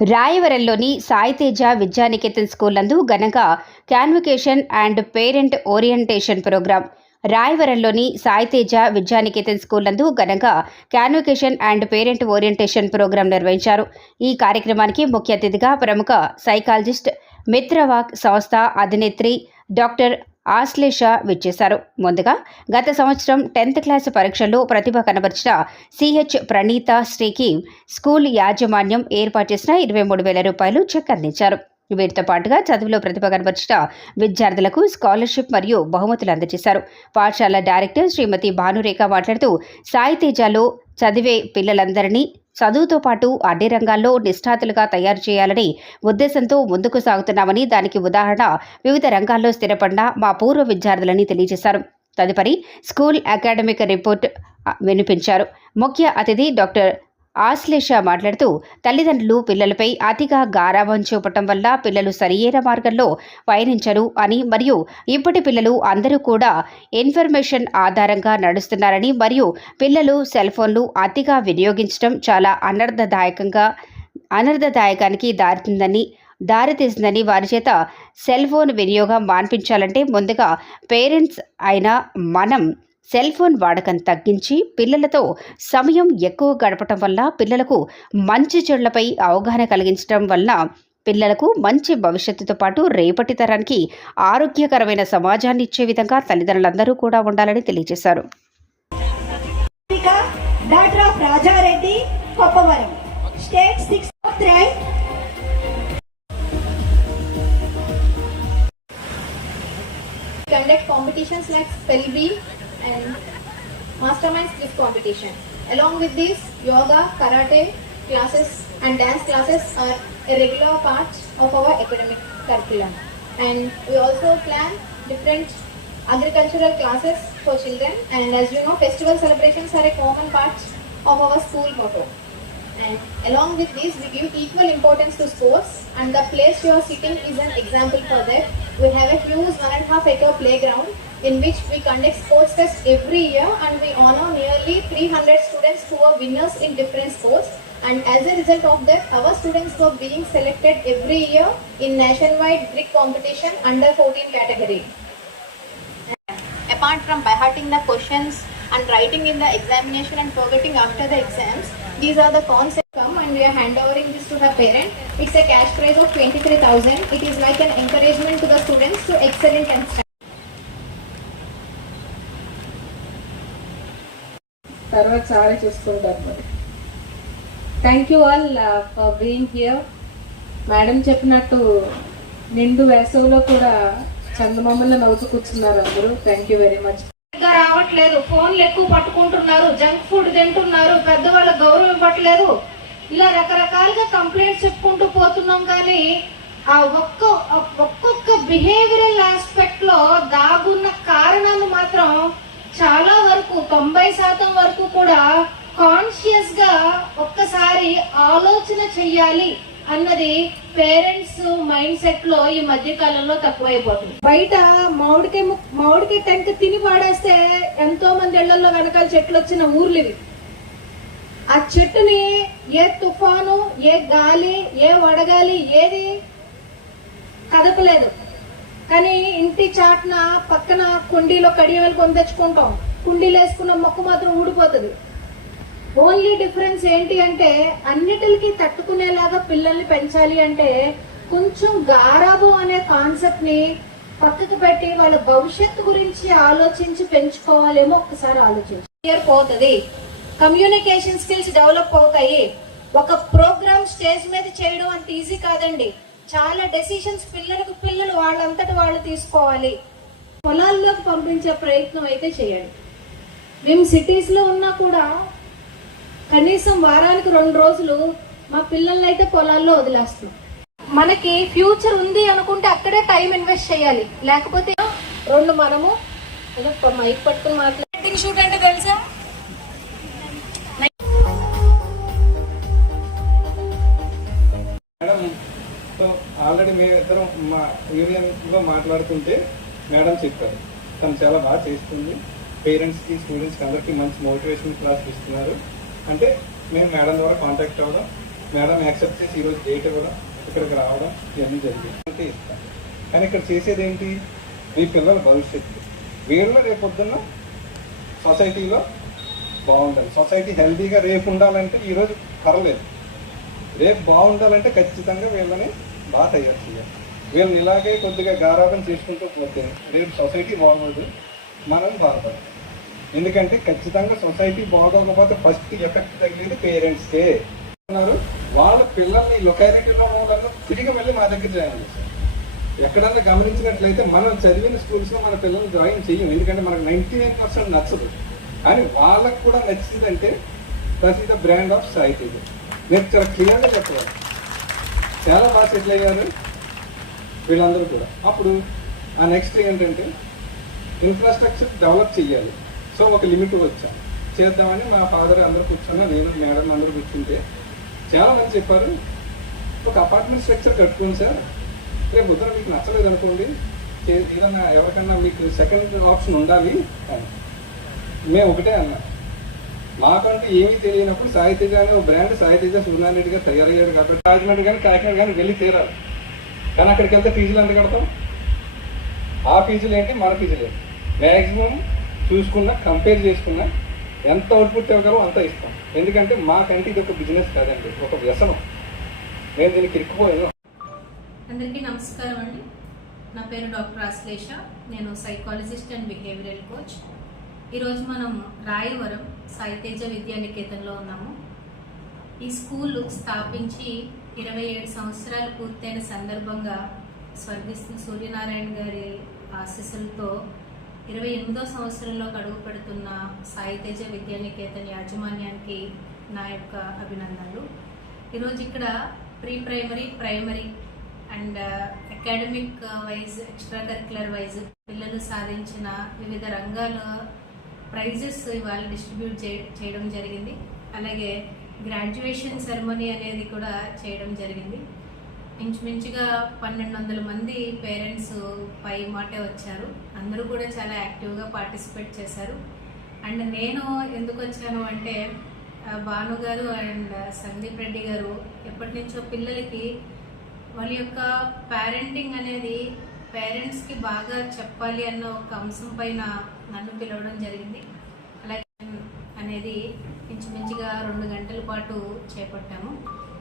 రాయవరంలోని Saiteja Vidyaniketan school నందు ఘనంగా convocation and parent orientation program. రాయవరంలోని Saiteja Vidyaniketan school నందు ఘనంగా convocation and parent orientation program నిర్వహించారు. ఈ కార్యక్రమానికి ముఖ్య అతిథిగా ప్రముఖ సైకాలజిస్ట్ మిత్రవాక్ సంస్థ అధినేత్రి డాక్టర్ ఆశ్లేష విచ్చేశారు. ముందుగా గత సంవత్సరం టెన్త్ క్లాస్ పరీక్షల్లో ప్రతిభ కనబరిచిన సిహెచ్ ప్రణీత శ్రీకి స్కూల్ యాజమాన్యం ఏర్పాటు చేసిన ఇరవై మూడు వేల రూపాయలు చెక్ అందించారు. వీరితో పాటుగా చదువులో ప్రతిభ కనబరిచిన విద్యార్థులకు స్కాలర్షిప్ మరియు బహుమతులు అందజేశారు. పాఠశాల డైరెక్టర్ శ్రీమతి భానురేఖ మాట్లాడుతూ సాయి తేజాలో చదివే పిల్లలందరినీ చదువుతో పాటు అన్ని రంగాల్లో నిష్ఠాతులుగా తయారు చేయాలని ఉద్దేశంతో ముందుకు సాగుతున్నామని దానికి ఉదాహరణ వివిధ రంగాల్లో స్థిరపడిన మా పూర్వ విద్యార్థులని తెలియజేశారు. తదుపరి స్కూల్ అకాడమిక్ రిపోర్ట్ వినిపించారు. ముఖ్య అతిథి డాక్టర్ ఆశ్లేష మాట్లాడుతూ తల్లిదండ్రులు పిల్లలపై అతిగా గారాభం చూపటం వల్ల పిల్లలు సరియైన మార్గంలో పయనించరు అని మరియు ఇప్పటి పిల్లలు అందరూ కూడా ఇన్ఫర్మేషన్ ఆధారంగా నడుస్తున్నారని మరియు పిల్లలు సెల్ ఫోన్లు అతిగా వినియోగించడం చాలా అనర్థదాయకంగా అనర్థదాయకానికి దారితుందని దారితీసిందని వారి చేత సెల్ ఫోన్ వినియోగం మాన్పించాలంటే ముందుగా పేరెంట్స్ అయిన మనం సెల్ ఫోన్ వాడకం తగ్గించి పిల్లలతో సమయం ఎక్కువ గడపటం వల్ల పిల్లలకు మంచి చెడులపై అవగాహన కలిగించడం వలన పిల్లలకు మంచి భవిష్యత్తుతో పాటు రేపటి తరానికి ఆరోగ్యకరమైన సమాజాన్ని ఇచ్చే విధంగా తల్లిదండ్రులందరూ కూడా ఉండాలని తెలియజేశారు Monica, daughter of Rajareddy, Koppavaram. State 6th rank. conduct competitions like spell bee and mastermind quiz competition. Along with this, yoga, karate classes and dance classes are a regular part of our academic curriculum. And we also plan different agricultural classes for children. And as you know, festival celebrations are a common part of our school motto. And along with this, we give equal importance to sports. And the place you are sitting is an example for that. We have a huge one and a half acre playground in which we conduct sports fest every year and we honor nearly 300 students who are winners in different sports. And as a result of that, our students were being selected every year in nationwide brick competition under 14 category. Apart from by hearting the questions and writing in the examination and forgetting after the exams, these are the concepts come and we are handovering this to the parent. It's a cash prize of 23,000. It is like an encouragement to the students to excel in తర్వాత సారీ చూసుకుంటారు మరి. Thank you all for being here madam చెప్పినట్టు నిండు వేసవిలో కూడా చందమామల్ని నవ్వుతూ కూర్చున్నారు అందరూ. థ్యాంక్ యూ వెరీ మచ్ రావట్లేదు. ఫోన్లు ఎక్కువ పట్టుకుంటున్నారు. జంక్ ఫుడ్ తింటున్నారు. పెద్దవాళ్ళకి గౌరవం ఇవ్వట్లేదు ఇలా రకరకాలుగా కంప్లైంట్స్ చెప్పుకుంటూ పోతున్నాం కానీ ఆ ఒక్క ఒక్కొక్క బిహేవియరల్ ఆస్పెక్ట్లో దాగున్న కారణాలు మాత్రం చాలా తొంభై శాతం వరకు కూడా కాన్షియస్గా ఒక్కసారి ఆలోచన చెయ్యాలి అన్నది పేరెంట్స్ మైండ్ సెట్లో ఈ మధ్య కాలంలో తక్కువైపోతుంది. బయట మామిడికాయ ము- మామిడికాయ టెంక తిని పాడేస్తే ఎంతో మంది ఇళ్ళలో వెనకాల చెట్లు వచ్చిన ఊర్లు ఇవి. ఆ చెట్టుని ఏ తుఫాను ఏ గాలి ఏ వడగాలి ఏది కదపలేదు. కానీ ఇంటి చాటున పక్కన కుండీలో కడియమలు కొని తెచ్చుకుంటాం. కుండీలు వేసుకున్న మొక్క మాత్రం ఊడిపోతుంది. ఓన్లీ డిఫరెన్స్ ఏంటి అంటే అన్నిటికి తట్టుకునేలాగా పిల్లల్ని పెంచాలి అంటే కొంచెం గారాబు అనే కాన్సెప్ట్ని పక్కకు పెట్టి వాళ్ళ భవిష్యత్తు గురించి ఆలోచించి పెంచుకోవాలేమో ఒక్కసారి ఆలోచించి. క్లియర్ పోతుంది. కమ్యూనికేషన్ స్కిల్స్ డెవలప్ అవుతాయి. ఒక ప్రోగ్రామ్ స్టేజ్ మీద చేయడం అంత ఈజీ కాదండి. చాలా డెసిషన్స్ పిల్లలకు పిల్లలు వాళ్ళంతట వాళ్ళు తీసుకోవాలి. పొలాల్లోకి పంపించే ప్రయత్నం అయితే చేయండి. మేము సిటీస్లో ఉన్నా కూడా కనీసం వారానికి రెండు రోజులు మా పిల్లల్ని అయితే పొలాల్లో వదిలేస్తున్నాం. మనకి ఫ్యూచర్ ఉంది అనుకుంటే అక్కడే టైం ఇన్వెస్ట్ చేయాలి. లేకపోతే రెండు మనము మైక్ పట్టుకుని మాట్లాడి షూట్ అంటే తెలుసా? మేడం సో ఆల్రెడీ మేము ఇద్దరం మా యూనియన్లో మాట్లాడుతుంటే మేడం చెప్పారు. తను చాలా బాగా చేస్తుంది. పేరెంట్స్కి స్టూడెంట్స్కి అందరికీ మంచి మోటివేషన్ క్లాస్ ఇస్తున్నారు. అంటే మేము మేడం ద్వారా కాంటాక్ట్ అవ్వడం మేడం యాక్సెప్ట్ చేసి ఈరోజు డేట్ ఇవ్వడం ఇక్కడికి రావడం ఇవన్నీ జరిగింది అంటే ఇస్తాం. కానీ ఇక్కడ చేసేది ఏంటి మీ పిల్లల భవిష్యత్తు. వీళ్ళు రేపొద్దున్న సొసైటీలో బాగుండాలి. సొసైటీ హెల్తీగా రేపు ఉండాలంటే ఈరోజు పర్లేదు. రేపు బాగుండాలంటే ఖచ్చితంగా వీళ్ళని బాగా తయారు చేయాలి. వీళ్ళని ఇలాగే కొద్దిగా గారాబం చేసుకుంటూ పోతే రేపు సొసైటీ బాగోదు. మనం బాధపడతాం ఎందుకంటే ఖచ్చితంగా సొసైటీ బాగోకపోతే ఫస్ట్ ఎఫెక్ట్ తగిలేది పేరెంట్స్కే. ఉన్నారు. వాళ్ళ పిల్లల్ని లొకాలిటీలో ఉన్న వాళ్ళని తిరిగి మళ్ళీ మా దగ్గర జాయిన్ చేశారు ఎక్కడన్నా గమనించినట్లయితే మనం చదివిన స్కూల్స్లో మన పిల్లల్ని జాయిన్ చేయం ఎందుకంటే మనకు నైంటీ నైన్ పర్సెంట్ నచ్చదు. కానీ వాళ్ళకు కూడా నచ్చిందంటే that is the brand of Sahithi నేను చాలా క్లియర్గా చెప్పవాలి చాలా బాగా సెటిల్ అయ్యారు వీళ్ళందరూ కూడా. అప్పుడు ఆ నెక్స్ట్ ఏంటంటే ఇన్ఫ్రాస్ట్రక్చర్ డెవలప్ చేయాలి సో ఒక లిమిట్ వచ్చాం. చేద్దామని మా ఫాదర్ అందరూ కూర్చున్నా నేను మేడం అందరూ కూర్చుంటే. చాలా మంది చెప్పారు ఒక అపార్ట్మెంట్ స్ట్రక్చర్ కట్టుకోండి సార్. రేపు ఉత్తరం మీకు నచ్చలేదు అనుకోండి. ఏదన్నా ఎవరికన్నా మీకు సెకండ్ ఆప్షన్ ఉండాలి అని. మేము ఒకటే అన్నా. మాకంటూ ఏమీ తెలియనప్పుడు సాహిత్య ఒక బ్రాండ్ సాహితీజ సూర్యనారాయణగా తయారయ్యాడు కాబట్టి రాజమండ్రి కానీ కాకినాడ కానీ వెళ్ళి తీరాలి. కానీ అక్కడికి వెళ్తే ఫీజులు ఎంత కడతాం? ఆ ఫీజులు ఏంటి? మన ఫీజులు ఏంటి? మ్యాక్సిమం చూసుకున్నా కంపేర్ చేసుకున్నా ఎంత అవుట్పుట్ ఇవ్వగలం అంత ఇస్తాం. ఎందుకంటే మాకంటే ఇది ఒక బిజినెస్ కాదండి ఒక వ్యసనం. నేను దీనికి ఇరుక్కుపోయాను అందరికీ నమస్కారం అండి. నా పేరు డాక్టర్ అశ్లేష. నేను సైకాలజిస్ట్ అండ్ బిహేవియరల్ కోచ్ ఈరోజు మనం రాయవరం సాయితేజ విద్యానికేతన్లో ఉన్నాము. ఈ స్కూల్ స్థాపించి ఇరవై ఏడు సంవత్సరాలు పూర్తయిన సందర్భంగా స్వర్గస్థ సూర్యనారాయణ గారి ఆశీస్సులతో ఇరవై ఎనిమిదో సంవత్సరంలో అడుగు పెడుతున్న సాయితేజ విద్యానికేతన్ యాజమాన్యానికి నా యొక్క అభినందనలు. ఈరోజు ఇక్కడ pre primary primary and uh, academic wise extra curricular wise పిల్లలు సాధించిన వివిధ రంగాల ప్రైజెస్ ఇవాళ డిస్ట్రిబ్యూట్ చేయడం జరిగింది. అలాగే గ్రాడ్యుయేషన్ సెరమనీ అనేది కూడా చేయడం జరిగింది. ఇంచుమించుగా పన్నెండు వందల మంది పేరెంట్స్ పై మాటే వచ్చారు. అందరూ కూడా చాలా యాక్టివ్గా పార్టిసిపేట్ చేశారు. అండ్ నేను ఎందుకు వచ్చాను అంటే భాను గారు అండ్ సందీప్ రెడ్డి గారు ఎప్పటి నుంచో పిల్లలకి వాళ్ళ యొక్క పేరెంటింగ్ అనేది పేరెంట్స్కి బాగా చెప్పాలి అన్న ఒక అంశం పైన నన్ను పిలవడం జరిగింది. అలాగే అనేది ఇంచుమించుగా రెండు గంటల పాటు చేపట్టాము.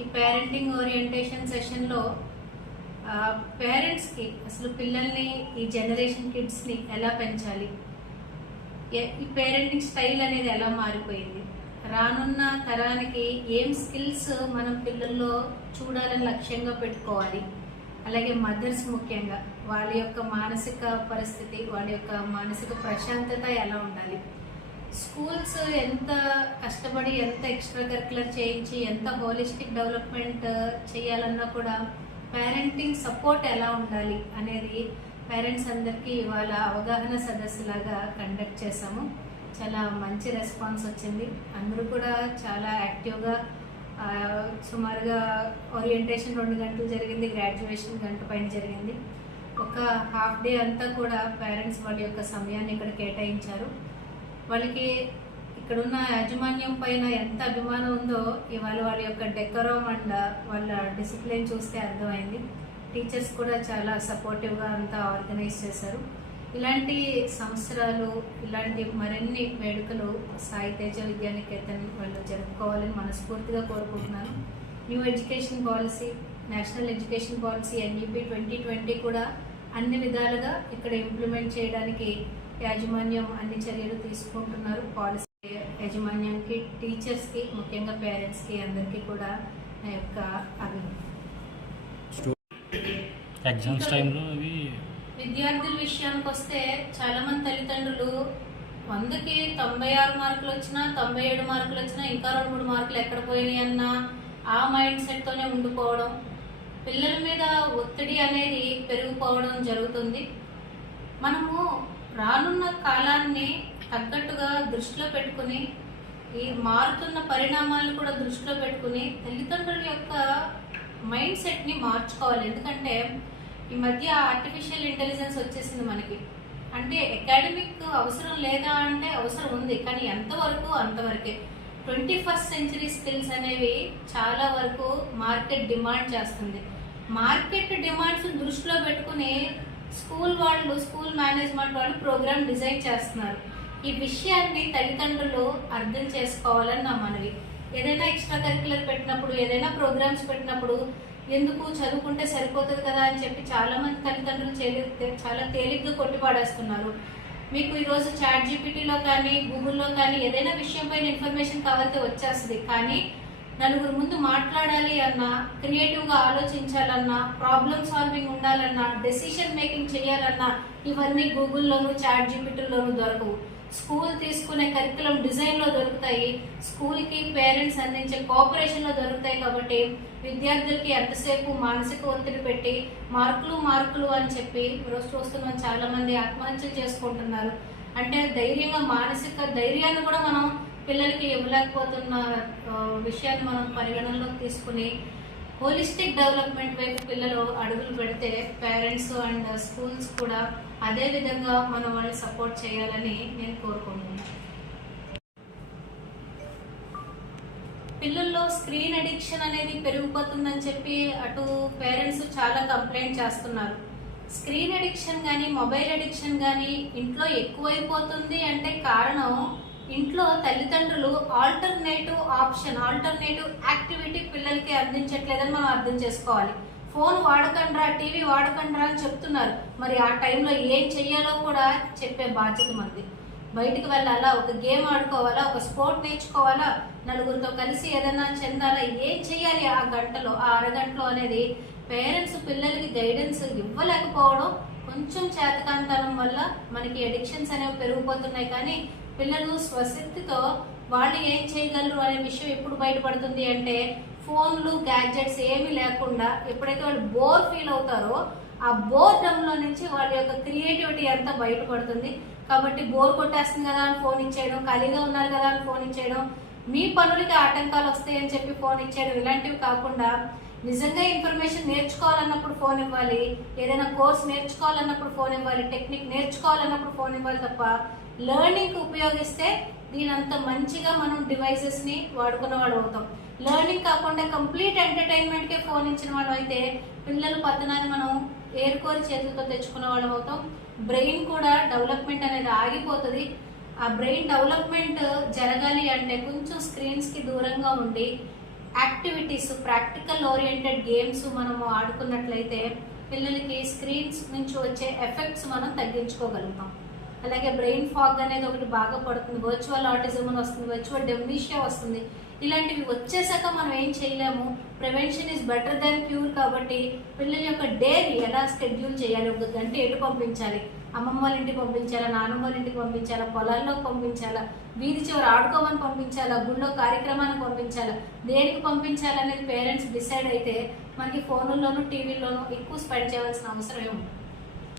ఈ పేరెంటింగ్ ఓరియంటేషన్ సెషన్లో పేరెంట్స్కి అసలు పిల్లల్ని ఈ జనరేషన్ కిడ్స్ని ఎలా పెంచాలి? ఈ పేరెంటింగ్ స్టైల్ అనేది ఎలా మారిపోయింది? రానున్న తరానికి ఏం స్కిల్స్ మనం పిల్లల్లో చూడాలని లక్ష్యంగా పెట్టుకోవాలి? అలాగే మదర్స్ ముఖ్యంగా వాళ్ళ యొక్క మానసిక పరిస్థితి వాళ్ళ యొక్క మానసిక ప్రశాంతత ఎలా ఉండాలి? స్కూల్స్ ఎంత కష్టపడి ఎంత ఎక్స్ట్రా కరికులర్ చేయించి ఎంత హోలిస్టిక్ డెవలప్మెంట్ చేయాలన్నా కూడా పేరెంటింగ్ సపోర్ట్ ఎలా ఉండాలి అనేది పేరెంట్స్ అందరికీ ఇవాళ అవగాహన సదస్సులాగా కండక్ట్ చేశాము. చాలా మంచి రెస్పాన్స్ వచ్చింది. అందరూ కూడా చాలా యాక్టివ్గా సుమారుగా ఓరియంటేషన్ రెండు గంటలు జరిగింది గ్రాడ్యుయేషన్ గంట పైన జరిగింది. ఒక హాఫ్ డే అంతా కూడా పేరెంట్స్ వాళ్ళ యొక్క సమయాన్ని ఇక్కడ కేటాయించారు. వాళ్ళకి ఇక్కడున్న యాజమాన్యం పైన ఎంత అభిమానం ఉందో ఇవాళ వాళ్ళ యొక్క డెకరం అండ్ వాళ్ళ డిసిప్లిన్ చూస్తే అర్థమైంది. టీచర్స్ కూడా చాలా సపోర్టివ్గా అంతా ఆర్గనైజ్ చేశారు. ఇలాంటి సంవత్సరాలు ఇలాంటి మరిన్ని వేడుకలు సాయి తేజ విద్యానికేతన్ వాళ్ళు జరుపుకోవాలని మనస్ఫూర్తిగా కోరుకుంటున్నాను. New education policy national education policy NEP twenty twenty కూడా అన్ని విధాలుగా ఇక్కడ ఇంప్లిమెంట్ చేయడానికి యాజమాన్యం అన్ని చర్యలు తీసుకుంటున్నారు. పాలసీ యాజమాన్యానికి టీచర్స్కి ముఖ్యంగా పేరెంట్స్కి అందరికీ కూడా నా యొక్క అభినందన. ఎగ్జామ్స్ టైంలో అవి విద్యార్థుల విషయానికి వస్తే చాలా మంది తల్లిదండ్రులు వందకి తొంభై ఆరు మార్కులు వచ్చినా తొంభై ఏడు మార్కులు వచ్చినా ఇంకా రెండు మూడు మార్కులు ఎక్కడ పోయినాయి అన్న ఆ మైండ్ సెట్తోనే ఉండిపోవడం పిల్లల మీద ఒత్తిడి అనేది పెరిగిపోవడం జరుగుతుంది. మనము రానున్న కాలాన్ని తగ్గట్టుగా దృష్టిలో పెట్టుకుని ఈ మారుతున్న పరిణామాలను కూడా దృష్టిలో పెట్టుకుని తల్లిదండ్రుల యొక్క మైండ్ సెట్ని మార్చుకోవాలి. ఎందుకంటే ఈ మధ్య ఆర్టిఫిషియల్ ఇంటెలిజెన్స్ వచ్చేసింది మనకి. అంటే అకాడమిక్ అవసరం లేదా అంటే అవసరం ఉంది కానీ ఎంతవరకు అంతవరకే. ట్వంటీ ఫస్ట్ సెంచరీ స్కిల్స్ అనేవి చాలా వరకు మార్కెట్ డిమాండ్ చేస్తుంది. మార్కెట్ డిమాండ్స్ దృష్టిలో పెట్టుకుని స్కూల్ వాళ్ళు స్కూల్ మేనేజ్మెంట్ వాళ్ళు ప్రోగ్రామ్ డిజైన్ చేస్తున్నారు. ఈ విషయాన్ని తల్లిదండ్రులు అర్థం చేసుకోవాలని నా మనవి. ఏదైనా ఎక్స్ట్రా కరికులర్ పెట్టినప్పుడు ఏదైనా ప్రోగ్రామ్స్ పెట్టినప్పుడు ఎందుకు చదువుకుంటే సరిపోతుంది కదా అని చెప్పి చాలా మంది తల్లిదండ్రులు చేలి- చాలా తేలిగ్గా కొట్టిపాడేస్తున్నారు. మీకు ఈరోజు చాట్ జీపీటీలో కానీ గూగుల్లో కానీ ఏదైనా విషయం పైన ఇన్ఫర్మేషన్ కావాలంటే వచ్చేస్తుంది. కానీ నలుగురు ముందు మాట్లాడాలి అన్నా క్రియేటివ్గా ఆలోచించాలన్నా ప్రాబ్లమ్ సాల్వింగ్ ఉండాలన్నా డెసిషన్ మేకింగ్ చేయాలన్నా ఇవన్నీ గూగుల్లోను చాట్ జీపీటీలోనూ దొరకవు. స్కూల్ తీసుకునే కరికులం డిజైన్లో దొరుకుతాయి. స్కూల్కి పేరెంట్స్ అందించే కోఆపరేషన్లో దొరుకుతాయి కాబట్టి విద్యార్థులకి ఎంతసేపు మానసిక ఒత్తిడి పెట్టి మార్కులు మార్కులు అని చెప్పి రోజు చూస్తున్నాం చాలా మంది ఆత్మహత్యలు చేసుకుంటున్నారు. అంటే ధైర్యంగా మానసిక ధైర్యాన్ని కూడా మనం పిల్లలకి ఇవ్వలేకపోతున్న విషయాన్ని మనం పరిగణనలోకి తీసుకుని హోలిస్టిక్ డెవలప్మెంట్ వైపు పిల్లలు అడుగులు పెడితే పేరెంట్స్ అండ్ స్కూల్స్ కూడా అదే విధంగా మనం వాళ్ళని సపోర్ట్ చేయాలని నేను కోరుకుంటున్నాను. పిల్లల్లో స్క్రీన్ అడిక్షన్ అనేది పెరిగిపోతుందని చెప్పి అటు పేరెంట్స్ చాలా కంప్లైంట్ చేస్తున్నారు. స్క్రీన్ అడిక్షన్ కానీ మొబైల్ అడిక్షన్ కానీ ఇంట్లో ఎక్కువైపోతుంది అంటే కారణం ఇంట్లో తల్లిదండ్రులు ఆల్టర్నేటివ్ ఆప్షన్ ఆల్టర్నేటివ్ యాక్టివిటీ పిల్లలకి అందించట్లేదని మనం అర్థం చేసుకోవాలి. ఫోన్ వాడకండ్రా టీవీ వాడకండ్రా అని చెప్తున్నారు. మరి ఆ టైంలో ఏం చెయ్యాలో కూడా చెప్పే బాధ్యత మంది బయటికి వెళ్ళాలా? ఒక గేమ్ ఆడుకోవాలా? ఒక స్పోర్ట్ నేర్చుకోవాలా? నలుగురితో కలిసి ఏదైనా చెందాలా? ఏం చేయాలి ఆ గంటలో ఆ అరగంటలో అనేది పేరెంట్స్ పిల్లలకి గైడెన్స్ ఇవ్వలేకపోవడం కొంచెం చేతకాంతనం వల్ల మనకి అడిక్షన్స్ అనేవి పెరిగిపోతున్నాయి. కానీ పిల్లలు స్వశక్తితో వాళ్ళు ఏం చేయగలరు అనే విషయం ఎప్పుడు బయటపడుతుంది అంటే ఫోన్లు గ్యాడ్జెట్స్ ఏమీ లేకుండా ఎప్పుడైతే వాళ్ళు బోర్ ఫీల్ అవుతారో ఆ బోర్లో నుంచి వాళ్ళ యొక్క క్రియేటివిటీ అంతా బయటపడుతుంది. కాబట్టి బోర్ కొట్టేస్తుంది కదా అని ఫోన్ ఇచ్చేయడం ఖాళీగా ఉన్నారు కదా అని ఫోన్ ఇచ్చేయడం మీ పనులకి ఆటంకాలు వస్తాయని చెప్పి ఫోన్ ఇచ్చేయడం ఇలాంటివి కాకుండా నిజంగా ఇన్ఫర్మేషన్ నేర్చుకోవాలన్నప్పుడు ఫోన్ ఇవ్వాలి ఏదైనా కోర్స్ నేర్చుకోవాలన్నప్పుడు ఫోన్ ఇవ్వాలి టెక్నిక్ నేర్చుకోవాలన్నప్పుడు ఫోన్ ఇవ్వాలి తప్ప లెర్నింగ్ ఉపయోగిస్తే దీని అంత మంచిగా మనం డివైసెస్ని వాడుకున్న వాడు అవుతాం. లెర్నింగ్ కాకుండా కంప్లీట్ ఎంటర్టైన్మెంట్ కే ఫోన్ ఇచ్చిన వాడు అయితే పిల్లల పతనాన్ని మనం ఏరుకోరి చేతులతో తెచ్చుకున్న వాళ్ళం అవుతాం. బ్రెయిన్ కూడా డెవలప్మెంట్ అనేది ఆగిపోతుంది. ఆ బ్రెయిన్ డెవలప్మెంట్ జరగాలి అంటే కొంచెం స్క్రీన్స్కి దూరంగా ఉండి యాక్టివిటీస్ ప్రాక్టికల్ ఓరియంటెడ్ గేమ్స్ మనము ఆడుకున్నట్లయితే పిల్లలకి స్క్రీన్స్ నుంచి వచ్చే ఎఫెక్ట్స్ మనం తగ్గించుకోగలుగుతాం. అలాగే బ్రెయిన్ ఫాగ్ అనేది ఒకటి బాగా పడుతుంది వర్చువల్ ఆటిజం అని వస్తుంది వర్చువల్ డెమినిషియా వస్తుంది. ఇలాంటివి వచ్చేసాక మనం ఏం చేయలేము. Prevention is better than cure కాబట్టి పిల్లల యొక్క డేని ఎలా షెడ్యూల్ చేయాలి? ఒక గంట ఎటు పంపించాలి? అమ్మమ్మ వాళ్ళ ఇంటికి పంపించాలా? నాన్నమ్మ వాళ్ళ ఇంటికి పంపించాలా? పొలాల్లో పంపించాలా? వీధి చివరి ఆడుకోమని పంపించాలా? గుళ్ళో కార్యక్రమానికి పంపించాలా? దేనికి పంపించాలనేది పేరెంట్స్ డిసైడ్ అయితే మనకి ఫోన్లలోనూ టీవీల్లోనూ ఎక్కువ స్పెండ్ చేయాల్సిన అవసరం ఏముంది?